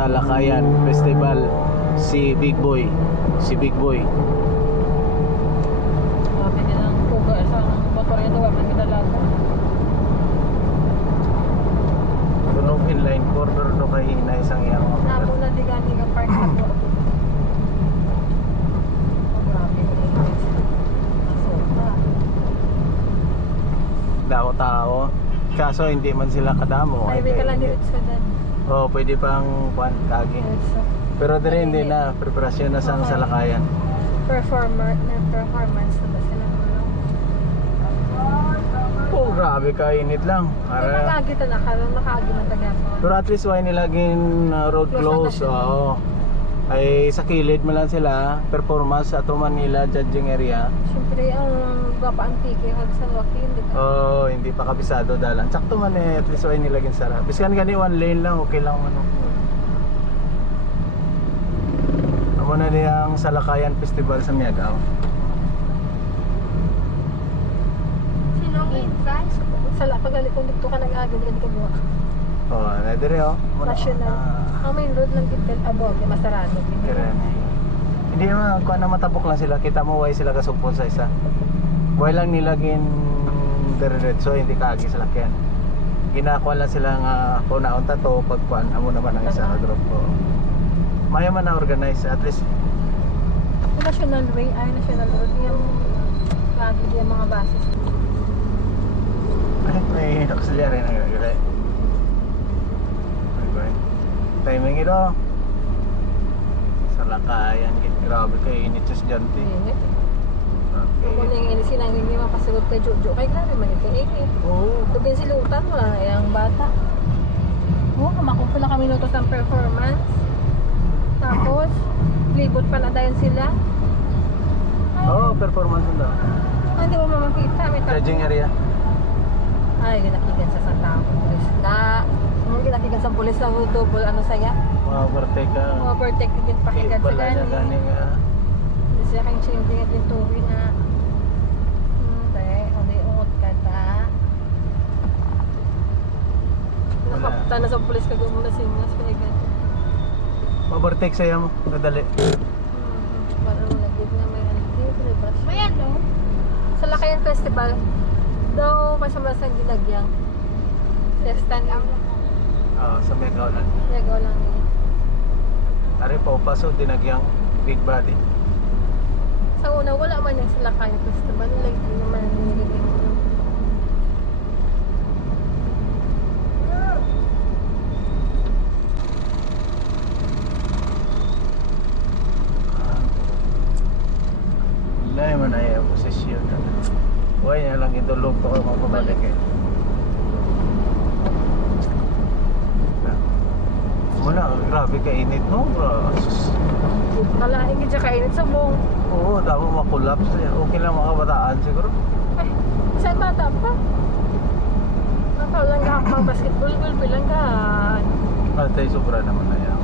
Salakayan Festival si Big Boy. Si Big Boy. Sabi nilang puga sa motor ito, wag nang dalaga. Tunog inline corridor do kay na isang iyang mga Namo na di gani ang park sa to. Oh, grabe na yun. Masopa. daw tao. Kaso hindi man sila kadamo. Highway ka lang dito sa dan. Oh, pwede pang kwan kagi. Pero dire hindi na preparasyon na sang Salakayan. Performance na ba sila ulo? Oh, grabe ka init lang. May nakagi ta na karon nakagi man tagapon. Pero at least why nilaging road Close close. na Oo. Ay sa kilid man lang sila. Performance sa Manila judging area. Siyempre ang gapa antike hag sa Joaquin, di ba? Oh, hindi pa kabisado dalan. Sakto man at least why nilaging sara. Biskan gani one lane lang, okay lang man. Amo na niyang Salakayan Festival sa Miagao. Sinongin guys. Sala pagalikon dito ka nag-agi di ka buwa. Oh, na dire oh. National. Ang main road lang dito abog, masarado. Hindi naman kuan na matabok lang sila. Kita mo why sila kasupon sa isa. Why lang nilagin diretso hindi kaagi sa lakyan. Ginakuha lang sila nga kunaon ta to pagkuan amo naman ang isa na drop ko. Maya man na organize at least National Way ay National Road yung lagi yung mga bases. ay may auxiliary na gagawin. Okay. Timing ito. Salakayan git grabe kay init sa estudyante. Init. Okay. Kung yung ini silang hindi mapasagod kay Jojo kay grabe man kay init. Oo. Tugin silutan wala na yung bata. Oo, makumpula kami nutos ng performance. Tapos, libot pa na dahil sila. Oh, performance nila. Hindi mo mamakita. May Judging area. Ay, ginakigan sa Santa Pulis. Ginakigan sa pulis na double ano saya. Mga overtake ka. Overtake din pakigan sa Bala na gani. gani nga. Hindi siya kayong changing at yung tuwi na. Hindi, ungot ka ta. Nakapta na sa pulis ka gumula singas pakigan. Overtake saya mo. Nadali. Parang nagigit na may libre ba? May ano? Sa Lakayan Festival, daw masamlas ng ginagyang. Fiesta lang. Sa Megao lang. Nagawa lang niya. Ari pa paso dinagyang big body. Sa una, wala man yung sa Lakayan Festival. Like, di naman nilagay mo. Wala man ay posisyon. Huwag niya lang itulog ko kung mabalik eh. Wala, grabe ka init no? Kalahin ka dyan kainit sa buong. Oo, dapat makulaps. Okay lang mga kabataan siguro. Ay, saan bata pa? Nakaw lang ka pang basketball, bilang ka. Patay sobra naman na yan.